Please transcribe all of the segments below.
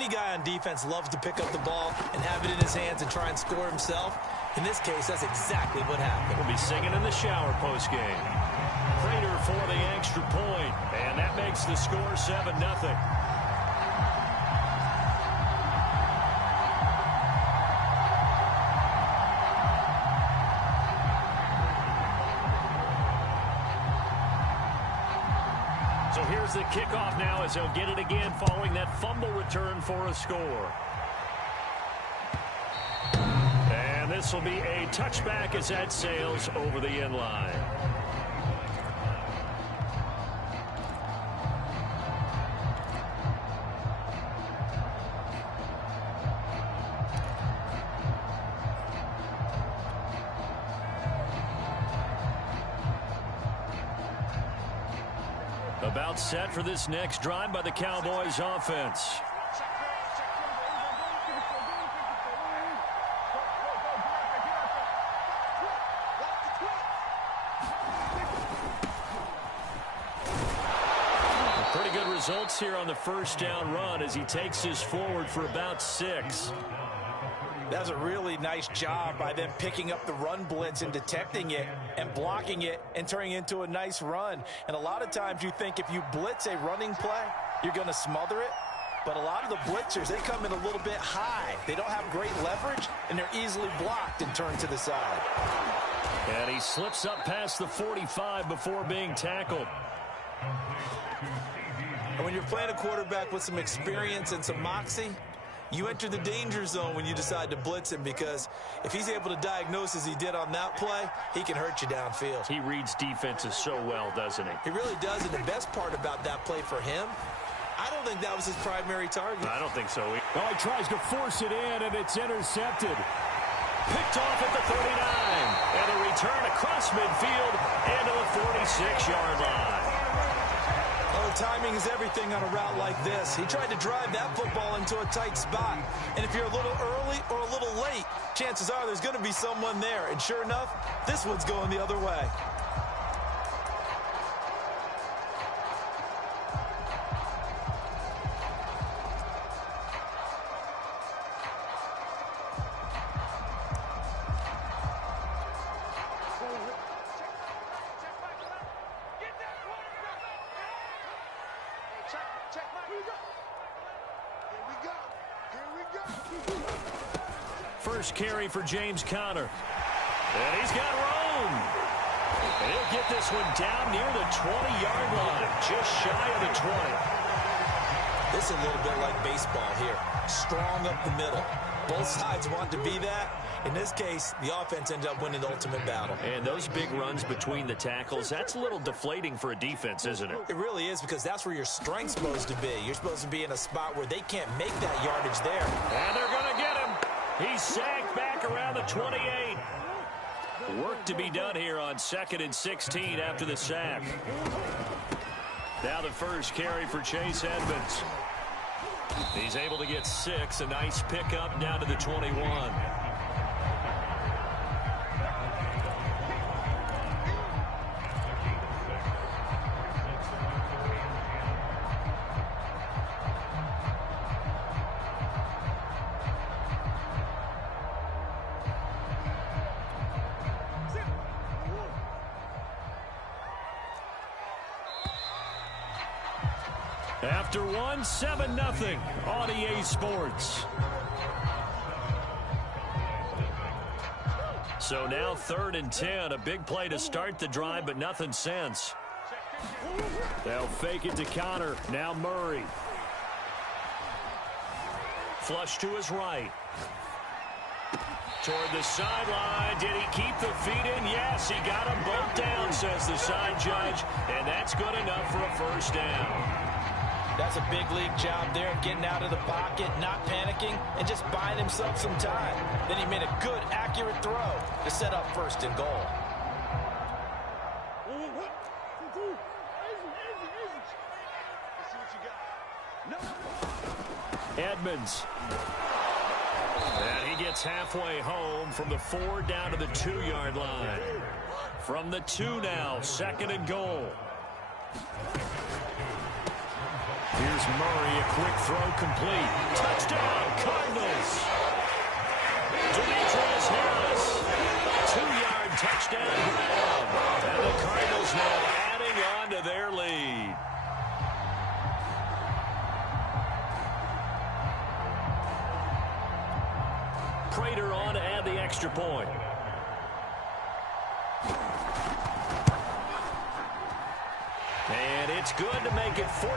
Any guy on defense loves to pick up the ball and have it in his hands and try and score himself. In this case, that's exactly what happened. We'll be singing in the shower postgame. Prater for the extra point, and that makes the score 7-0. So here's the kickoff now as they'll get it again following that fumble return for a score. And this will be a touchback as that sails over the end line. About set for this next drive by the Cowboys offense. Pretty good results here on the first down run as he takes this forward for about 6. That's a really nice job by them picking up the run blitz and detecting it and blocking it and turning it into a nice run. And a lot of times you think if you blitz a running play, you're going to smother it. But a lot of the blitzers, they come in a little bit high. They don't have great leverage, and they're easily blocked and turned to the side. And he slips up past the 45 before being tackled. And when you're playing a quarterback with some experience and some moxie, you enter the danger zone when you decide to blitz him, because if he's able to diagnose as he did on that play, he can hurt you downfield. He reads defenses so well, doesn't he? He really does, and the best part about that play for him, I don't think that was his primary target. I don't think so. Oh, he tries to force it in, and it's intercepted. Picked off at the 39. And a return across midfield into the 46-yard line. Oh, timing is everything on a route like this. He tried to drive that football into a tight spot. And if you're a little early or a little late, chances are there's going to be someone there. And sure enough, this one's going the other way. First carry for James Conner. And he's got room. And he'll get this one down near the 20-yard line, just shy of the 20. This is a little bit like baseball here. Strong up the middle. Both sides want to be that. In this case, the offense ended up winning the ultimate battle. And those big runs between the tackles, that's a little deflating for a defense, isn't it? It really is, because that's where your strength's supposed to be. You're supposed to be in a spot where they can't make that yardage there. And they're going to get him. He's sacked back around the 28. Work to be done here on 2nd and 16 after the sack. Now the first carry for Chase Edmonds. He's able to get 6. A nice pickup down to the 21. After one, 7-0 on EA Sports. So now 3rd and 10. A big play to start the drive, but nothing since. They'll fake it to Conner. Now Murray. Flush to his right. Toward the sideline. Did he keep the feet in? Yes, he got them both down, says the side judge. And that's good enough for a first down. That's a big league job there, getting out of the pocket, not panicking, and just buying himself some time. Then he made a good, accurate throw to set up 1st and goal. Edmonds. And he gets halfway home from the 4 down to the 2-yard line. From the 2 now, 2nd and goal. Here's Murray, a quick throw complete. Touchdown, Cardinals. Demetrius Harris, a 2-yard touchdown grab. And the Cardinals now adding on to their lead. Prater on to add the extra point. And it's good to make it 14-0.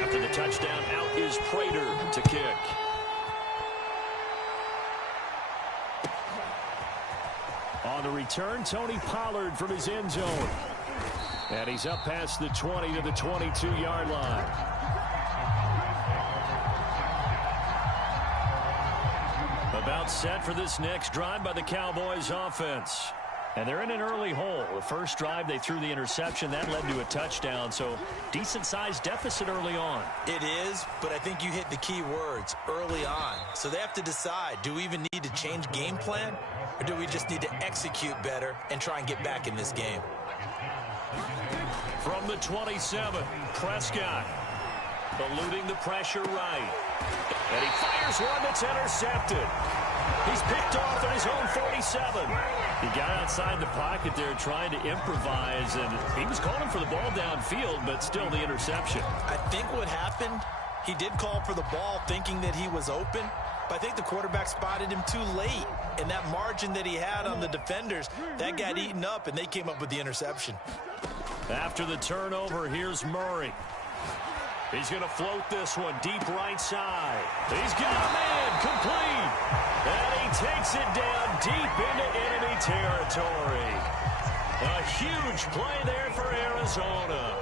After the touchdown, out is Prater to kick. On the return, Tony Pollard from his end zone. And he's up past the 20 to the 22-yard line. About set for this next drive by the Cowboys offense. And they're in an early hole. The first drive, they threw the interception. That led to a touchdown, so decent-sized deficit early on. It is, but I think you hit the key words, early on. So they have to decide, do we even need to change game plan, or do we just need to execute better and try and get back in this game? From the 27, Prescott eluding the pressure right. And he fires one that's intercepted. He's picked off at his own 47. He got outside the pocket there trying to improvise, and he was calling for the ball downfield, but still the interception. I think what happened, he did call for the ball thinking that he was open, but I think the quarterback spotted him too late. And that margin that he had on the defenders, that got eaten up, and they came up with the interception. After the turnover, here's Murray. He's going to float this one deep right side. He's got a man complete. And he takes it down deep into enemy territory. A huge play there for Arizona.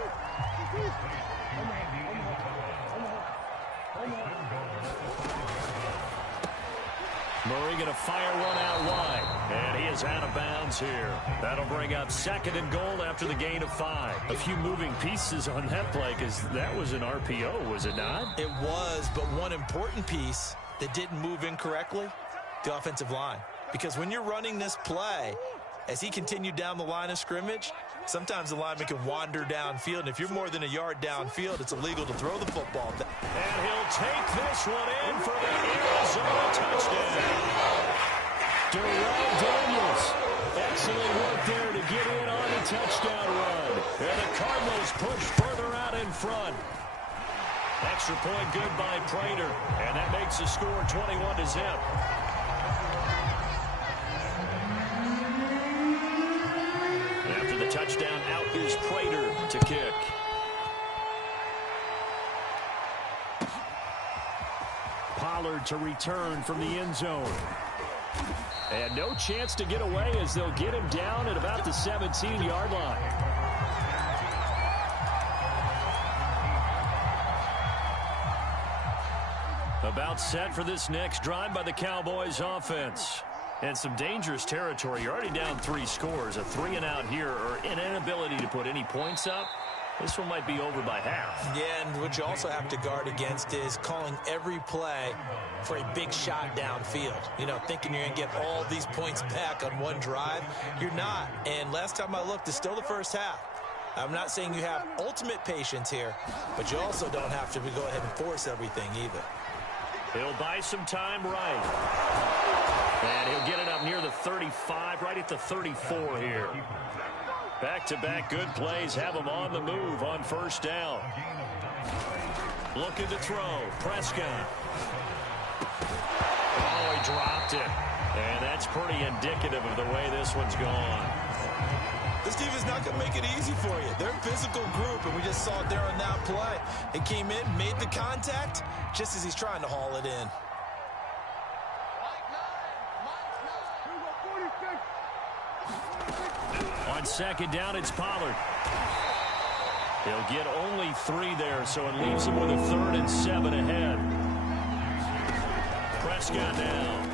Murray going to fire one out wide. And he is out of bounds here. That'll bring up 2nd and goal after the gain of 5. A few moving pieces on that play because that was an RPO, was it not? It was, but one important piece that didn't move incorrectly, the offensive line. Because when you're running this play, as he continued down the line of scrimmage, sometimes the lineman can wander downfield. And if you're more than a yard downfield, it's illegal to throw the football. And he'll take this one in for the Arizona touchdown. Darrell Daniels. Excellent work there to get in on the touchdown run. And the Cardinals push further out in front. Extra point good by Prater. And that makes the score 21-0. After the touchdown, out is Prater to kick. Pollard to return from the end zone. And no chance to get away as they'll get him down at about the 17-yard line. About set for this next drive by the Cowboys offense. And some dangerous territory. You're already down 3 scores. A 3-and-out here, or an inability to put any points up. This one might be over by half. Yeah, and what you also have to guard against is calling every play for a big shot downfield. You know, thinking you're going to get all these points back on one drive. You're not. And last time I looked, it's still the first half. I'm not saying you have ultimate patience here, but you also don't have to go ahead and force everything either. He'll buy some time right. And he'll get it up near the 35, right at the 34 here. Back-to-back good plays have him on the move on first down. Looking to throw. Prescott. Oh, he dropped it. And that's pretty indicative of the way this one's gone. This team is not going to make it easy for you. They're a physical group, and we just saw it there on that play. It came in, made the contact, just as he's trying to haul it in. On second down, it's Pollard. He'll get only 3 there, so it leaves him with a 3rd and 7 ahead. Prescott now.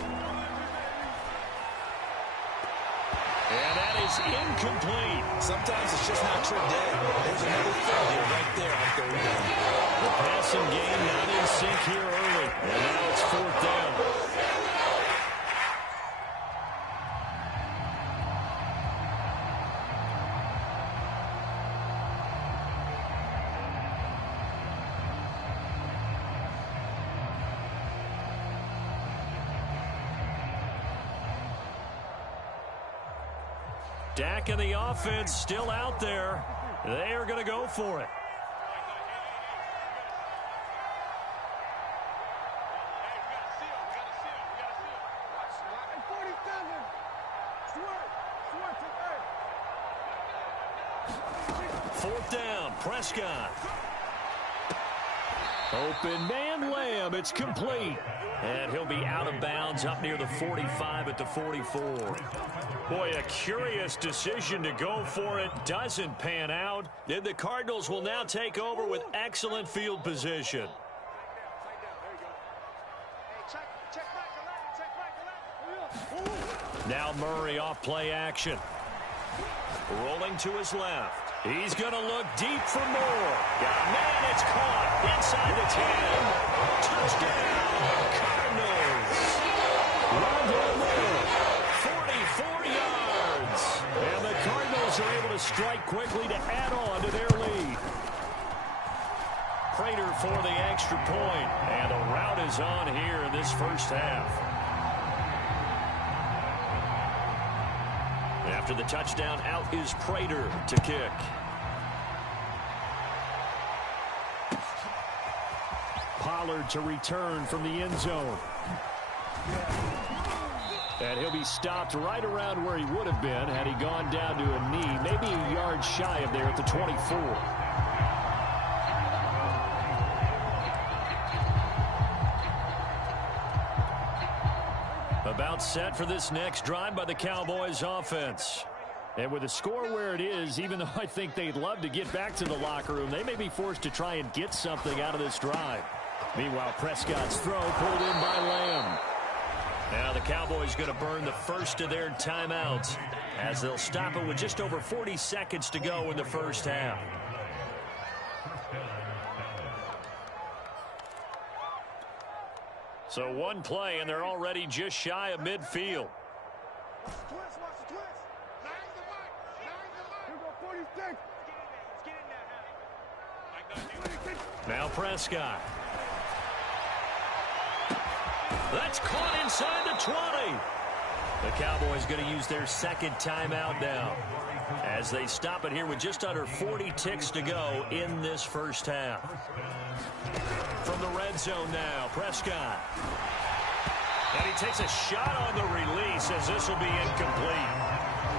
And that is incomplete. Sometimes it's just not your day. There's another third here right there on 3rd down. The passing game not in sync here early. And now it's 4th down. Dak and the offense still out there. They are going to go for it. Fourth down, Prescott. Open man Lamb, it's complete. And he'll be out of bounds up near the 45 at the 44. Boy, a curious decision to go for it. Doesn't pan out. And the Cardinals will now take over with excellent field position. Now Murray off play action. Rolling to his left. He's going to look deep for more. Yeah, man, it's caught inside the 10. Touchdown, Cardinals. Rondell Moore, 44 yards. And the Cardinals are able to strike quickly to add on to their lead. Prater for the extra point. And the rout is on here in this first half. After the touchdown, out is Prater to kick. Pollard to return from the end zone. And he'll be stopped right around where he would have been had he gone down to a knee, maybe a yard shy of there at the 24. About set for this next drive by the Cowboys offense. And with the score where it is, even though I think they'd love to get back to the locker room, they may be forced to try and get something out of this drive. Meanwhile, Prescott's throw pulled in by Lamb. Now the Cowboys going to burn the first of their timeouts as they'll stop it with just over 40 seconds to go in the first half. So one play, and they're already just shy of midfield. Now Prescott. That's caught inside the 20. The Cowboys going to use their second timeout now as they stop it here with just under 40 ticks to go in this first half. From the red zone now, Prescott. And he takes a shot on the release as this will be incomplete.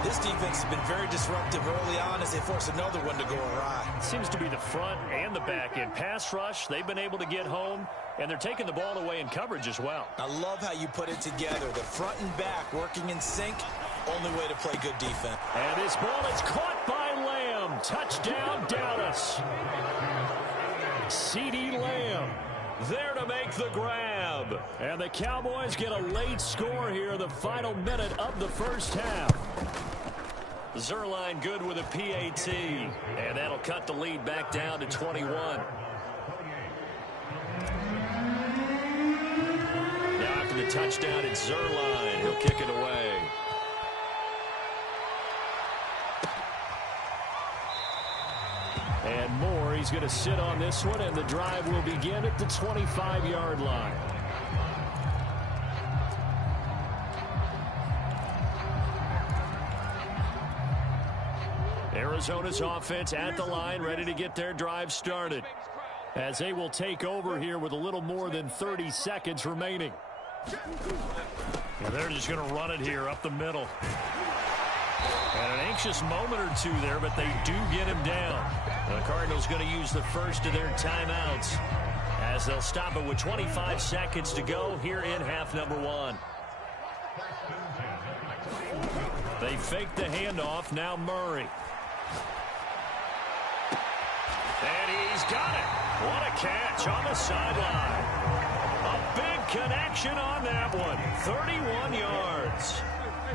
This defense has been very disruptive early on as they force another one to go awry. Seems to be the front and the back end. Pass rush, they've been able to get home, and they're taking the ball away in coverage as well. I love how you put it together. The front and back working in sync, only way to play good defense. And this ball is caught by Lamb. Touchdown, Dallas. CeeDee Lamb there to make the grab. And the Cowboys get a late score here in the final minute of the first half. Zerline good with a PAT. And that'll cut the lead back down to 21. Now after the touchdown, it's Zerline. He'll kick it away. And Moore, he's going to sit on this one, and the drive will begin at the 25-yard line. Arizona's offense at the line, ready to get their drive started, as they will take over here with a little more than 30 seconds remaining. Well, they're just going to run it here up the middle. And an anxious moment or two there, but they do get him down. The Cardinals going to use the first of their timeouts as they'll stop it with 25 seconds to go here in half number one. They fake the handoff. Now Murray. And he's got it. What a catch on the sideline. A big connection on that one. 31 yards.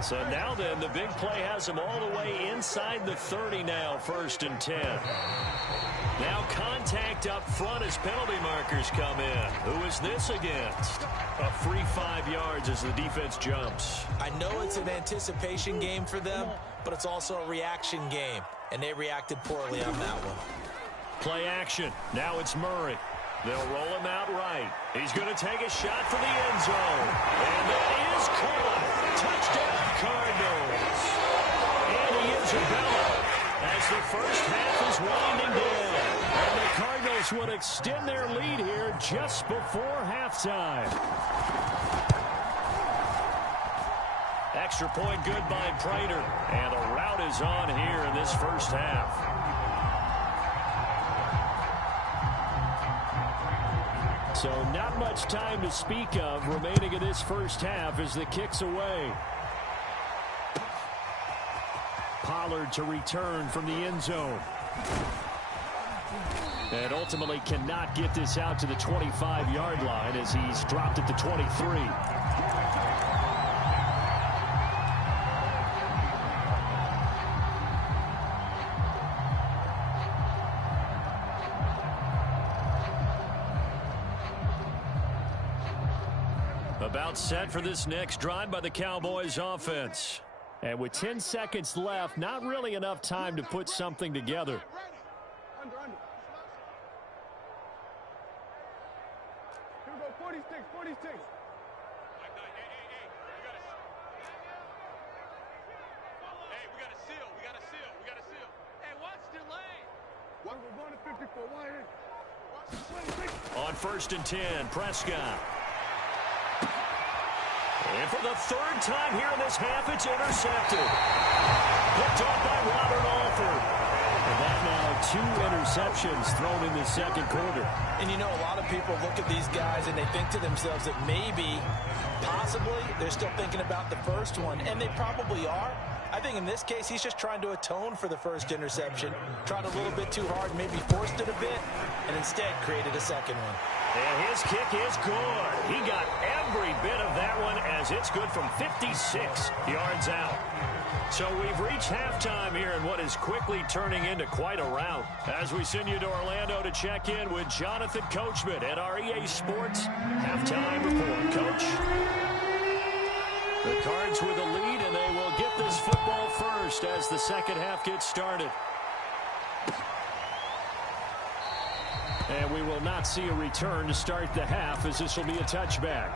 So now then, the big play has them all the way inside the 30 now, 1st and 10. Now contact up front as penalty markers come in. Who is this against? A free 5 yards as the defense jumps. I know it's an anticipation game for them, but it's also a reaction game, and they reacted poorly on that one. Play action. Now it's Murray. They'll roll him out right. He's going to take a shot for the end zone. And that is caught. Touchdown, Cardinals. And he Isabella as the first half is winding down. And the Cardinals would extend their lead here just before halftime. Extra point good by Prater. And the rout is on here in this first half. So not much time to speak of remaining in this first half as the kick's away. Pollard to return from the end zone. And ultimately cannot get this out to the 25-yard line as he's dropped at the 23. About set for this next drive by the Cowboys offense. And with 10 seconds left, not really enough time to put something together. Under. Here we go, 46. Hey, we got a seal. Hey, watch the lane. We're going to 54. On 1st and 10, Prescott. And for the third time here in this half, it's intercepted. Picked off by Robert Alford. And that now 2 interceptions thrown in the second quarter. And you know, a lot of people look at these guys and they think to themselves that maybe, possibly, they're still thinking about the first one. And they probably are. I think in this case, he's just trying to atone for the first interception. Tried a little bit too hard, maybe forced it a bit, and instead created a second one. And his kick is good. He got every bit of that one as it's good from 56 yards out. So we've reached halftime here in what is quickly turning into quite a rout. As we send you to Orlando to check in with Jonathan Coachman at our EA Sports Halftime Report. Coach? The Cards with a lead, and they will get this football first as the second half gets started. And we will not see a return to start the half as this will be a touchback.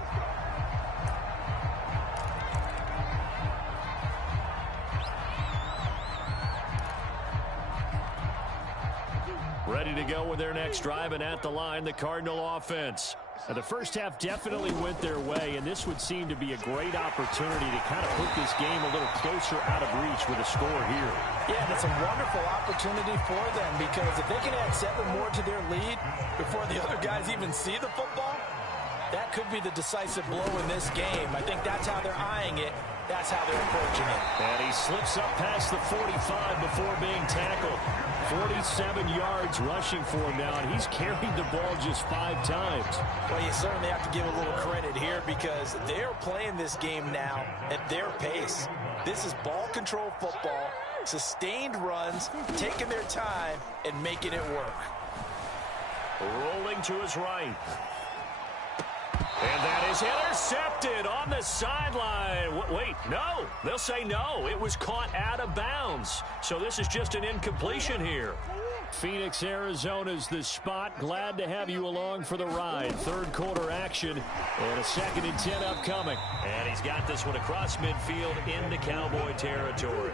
Ready to go with their next drive, and at the line, the Cardinal offense. Now, the first half definitely went their way, and this would seem to be a great opportunity to kind of put this game a little closer out of reach with a score here. Yeah, and it's a wonderful opportunity for them because if they can add 7 more to their lead before the other guys even see the football, that could be the decisive blow in this game. I think that's how they're eyeing it. That's how they're approaching it. And he slips up past the 45 before being tackled. 47 yards rushing for him now, and he's carried the ball just 5 times. Well, you certainly have to give a little credit here because they're playing this game now at their pace. This is ball control football, sustained runs, taking their time, and making it work. Rolling to his right. And that is intercepted on the sideline. Wait, no. They'll say no. It was caught out of bounds. So this is just an incompletion here. Phoenix, Arizona's the spot. Glad to have you along for the ride. Third quarter action and a 2nd and 10 upcoming. And he's got this one across midfield into Cowboy territory.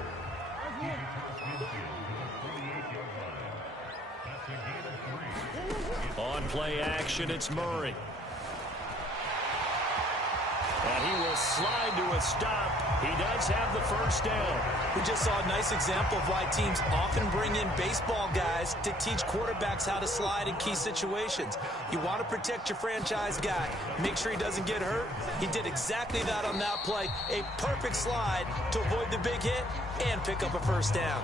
On play action, it's Murray. And he will slide to a stop. He does have the first down. We just saw a nice example of why teams often bring in baseball guys to teach quarterbacks how to slide in key situations. You want to protect your franchise guy. Make sure he doesn't get hurt. He did exactly that on that play. A perfect slide to avoid the big hit and pick up a first down.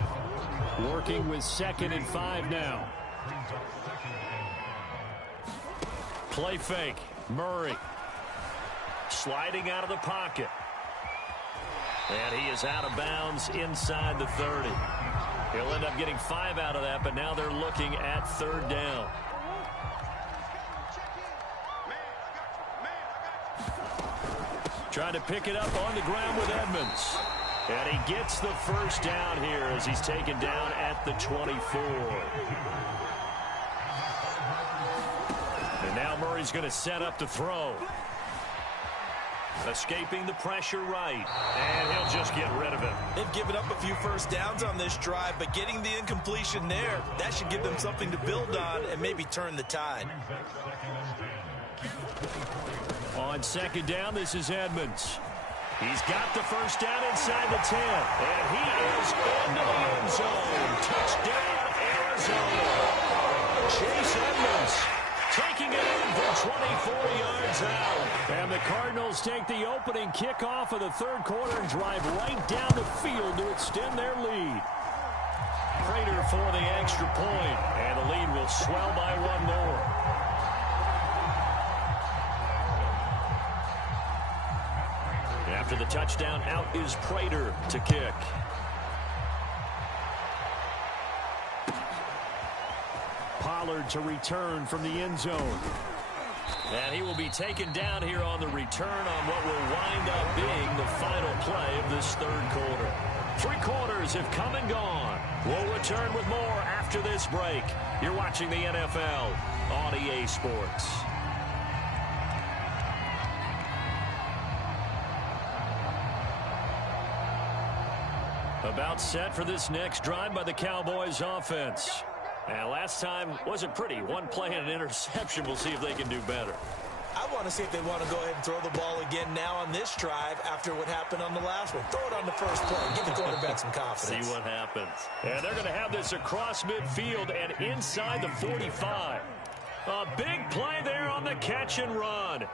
Working with 2nd and 5 now. Play fake. Murray. Sliding out of the pocket. And he is out of bounds inside the 30. He'll end up getting 5 out of that, but now they're looking at 3rd down. Trying to pick it up on the ground with Edmonds. And he gets the first down here as he's taken down at the 24. And now Murray's going to set up to throw. Escaping the pressure right. And he'll just get rid of it. They've given up a few first downs on this drive, but getting the incompletion there, that should give them something to build on and maybe turn the tide. On second down, this is Edmonds. He's got the first down inside the 10. And he is into the end zone. Touchdown, Arizona. Chase Edmonds taking it in for 24 yards out. And the Cardinals take the opening kickoff of the third quarter and drive right down the field to extend their lead. Prater for the extra point, and the lead will swell by one more. After the touchdown, out is Prater to kick. Pollard to return from the end zone. And he will be taken down here on the return on what will wind up being the final play of this third quarter. 3 quarters have come and gone. We'll return with more after this break. You're watching the NFL on EA Sports. About set for this next drive by the Cowboys offense. And last time wasn't pretty. One play and an interception. We'll see if they can do better. I want to see if they want to go ahead and throw the ball again now on this drive after what happened on the last one. Throw it on the first play. Give the quarterback some confidence. See what happens. And they're going to have this across midfield and inside the 45. A big play there on the catch and run.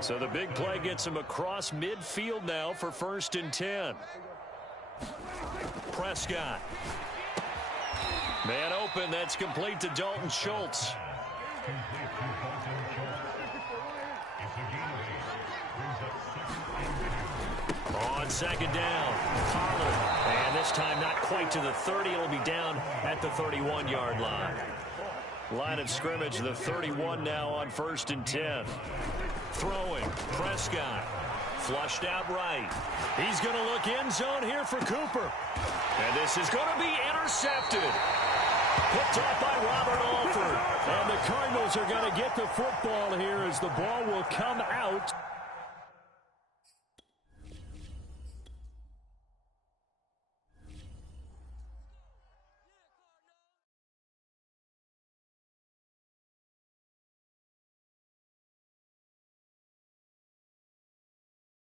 So the big play gets him across midfield now for 1st and 10. Prescott. Man open. That's complete to Dalton Schultz. On second down, Pollard. And this time not quite to the 30. It'll be down at the 31-yard line. Line of scrimmage, the 31 now on 1st and 10. Throwing, Prescott. Flushed out right. He's going to look end zone here for Cooper. And this is going to be intercepted. Picked off by Robert Alford. And the Cardinals are going to get the football here as the ball will come out.